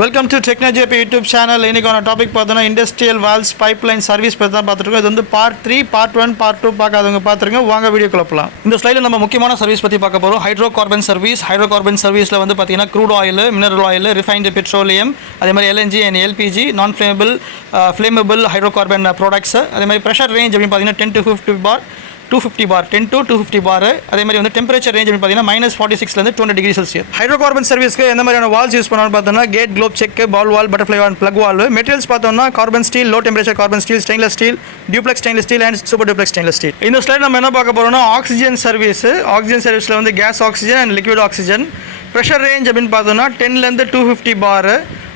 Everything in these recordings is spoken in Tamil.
Welcome to technology YouTube channel. இன்னைக்கான டாபிக் பார்த்தோன்னா இண்டஸ்ட்ரியல் வால்ஸ் பைப்லைன் சர்வீஸ் பற்றி தான் பார்த்துருக்கோம். இது வந்து பார்ட் 3, பார்ட் 1, பார்ட் 2 பார்க்காதவங்க பார்த்துருங்க. வாங்க வீடியோ குழப்பலாம். இந்த ஸ்லைடில் நம்ம முக்கியமான சர்வீஸ் பற்றி பார்க்க போகிறோம். Hydro carbon service. Hydro carbon சர்வீஸில் வந்து பார்த்தீங்கன்னா crude oil, mineral oil, refined petroleum, அதே மாதிரி LNG and LPG, non flammable hydro carbon products. அதே மாதிரி ப்ரெஷர் ரேஞ்ச் அப்படின்னு பார்த்தீங்கன்னா 10 to 50 bar, 250 bar, 10 to 250 bar. அதே மாதிரி வந்து டெம்பரேச்சர் ரேஞ்ச் பார்த்தீங்கன்னா -46 200 டிகிரி செல்சியஸ். ஹைட்ரோ கார்பன் சர்வீஸ்க்கு எந்த மாதிரியான வால்ஸ் யூஸ் பண்ணணும்னு பார்த்தோம்னா gate, globe check, ball valve, butterfly valve, plug valve. Materials பார்த்தோம்னா carbon steel, low temperature carbon steel, stainless steel, duplex stainless steel and super duplex stainless steel. இந்த ஸ்லைட் நம்ம என்ன பார்க்க போறோம்னா ஆக்சிஜன் சர்வீஸ். ஆக்சிஜன் சர்வீஸில் வந்து gas oxygen and liquid oxygen. Pressure range அப்படின்னு பார்த்தோம்னா 10 to 250 bar.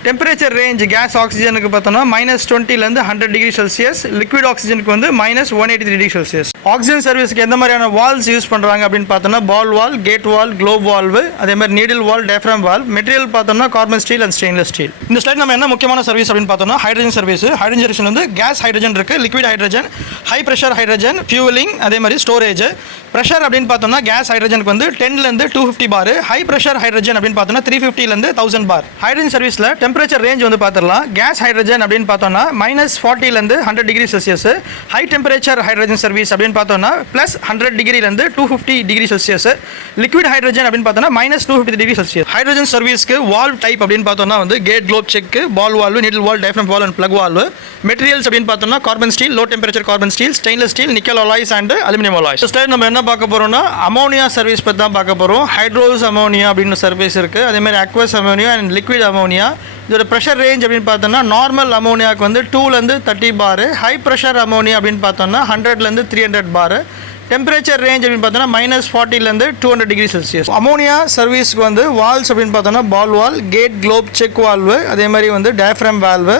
Temperature range gas ஆக்சிஜனுக்கு பார்த்தோம்னா -20 100 டிகிரி செல்சியஸ். லிக்விட் ஆக்சிஜனுக்கு வந்து -183 டிகிரி செல்சியஸ். ஆக்சிஜன் சர்வீஸ்க்கு எந்த மாதிரியான வால்ஸ் யூஸ் பண்ணுறாங்க அப்படின்னு பார்த்தோம்னா ball valve, gate valve, globe valve, அதே மாதிரி needle valve, diaphragm valve. Material பார்த்தோம்னா carbon steel and stainless steel. இந்த ஸ்லைட் நம்ம என்ன முக்கியமான சர்வீஸ் அப்படின்னு பார்த்தோம்னா ஹைட்ரஜன் சர்வீஸ். ஹைட்ரஜன் சர்வீஸ் வந்து கேஸ் ஹைட்ரஜன் இருக்குது, liquid hydrogen, high pressure hydrogen, fuelling, அதே மாதிரி ஸ்டோரேஜ். ப்ரெஷர் அப்படின்னு பார்த்தோம்னா கேஸ் ஹைட்ரஜனுக்கு வந்து 10 to 250 bar. High pressure hydrogen அப்படின்னு பார்த்தோம்னா 350 1000 bar. ஹைட்ரஜன் சர்வீஸில் டெம்பரேச்சர் ரேஞ்ச் வந்து பார்த்துடலாம். கேஸ் ஹைட்ரஜன் அப்படின்னு பார்த்தோம்னா -40 100 degree Celsius. High temperature hydrogen service அப்படின்னு பார்த்தோம்னா +100 டிகிரிலேருந்து 250 டிகிரி செல்சியஸ். லிக்விட் ஹைட்ரஜன் அப்படின்னு பார்த்தோம்னா -250 டிகிரி செல்சியஸ். ஹைட்ரஜன் சர்வீஸ்க்கு வால்வ் டைப் அப்படின்னு பார்த்தோம்னா வந்து gate, globe check, ball valve, needle valve, diaphragm valve and plug valve. Materials அப்படின்னு பார்த்தோம்னா carbon steel, low temperature carbon steel, stainless steel, nickel alloys and aluminium alloys. Slide நம்ம என்ன பார்க்க போறோம்னா அமோனியா சர்வீஸ் பற்றி தான் பார்க்க போகிறோம். ஹைட்ரோஸ் அமோனியா அப்படின்னு சர்வீஸ் இருக்குது. அதே மாதிரி aqueous ammonia and liquid ammonia. இதோட ப்ரெஷர் ரேஞ்ச் அப்படின்னு பார்த்தோம்னா நார்மல் அமோனியாவுக்கு வந்து 2 30 bar. ஹை ப்ரெஷர் அமோனியா அப்படின்னு பார்த்தோம்னா 100 300 bar. டெம்பரேச்சர் ரேஞ்ச் அப்படின்னு பார்த்தோம்னா -40 200 டிகிரி செல்சியஸ். அமோனியா சர்வீஸ்க்கு வந்து வால்ஸ் அப்படின்னு பார்த்தோம்னா ball valve, gate, globe check valve, அதே மாதிரி வந்து டயஃப்ராம் வால்வு.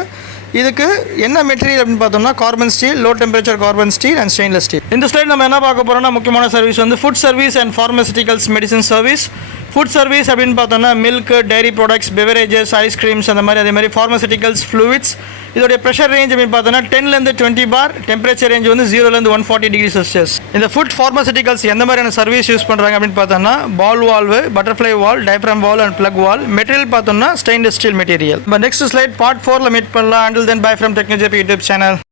இதுக்கு என்ன மெட்டீரியல் அப்படின்னு பார்த்தோம்னா carbon steel, low temperature carbon steel and stainless steel. இந்த ஸ்லைட் நம்ம என்ன பார்க்க போகிறோம்னா முக்கியமான சர்வீஸ் வந்து food service and pharmaceuticals medicine service. Food service அப்படின்னு பார்த்தோம்னா milk, dairy products, beverages, ice creams, அந்த மாதிரி. அதே மாதிரி ஃபார்மசிட்டிக்கல்ஸ், ஃப்ளூயிட்ஸ். இதோடைய ப்ரெஷர் ரேஞ்ச் அப்படின்னு பார்த்தோம்னா 10 20 bar. டெம்பரேச்சர் ரேஞ்ச் வந்து 0 140 டிகிரி செல்சியஸ். இந்த ஃபுட் ஃபார்மசிட்டிக்கல்ஸ் எந்த மாதிரியான சர்வீஸ் யூஸ் பண்ணுறாங்க அப்படின்னு பார்த்தோம்னா ball valve, butterfly valve, diaphragm valve and plug valve. Material பார்த்தோம்னா stainless steel material. Next slide part 4ல மீட் பண்ணலாம். Until then, bye from Technology YouTube channel.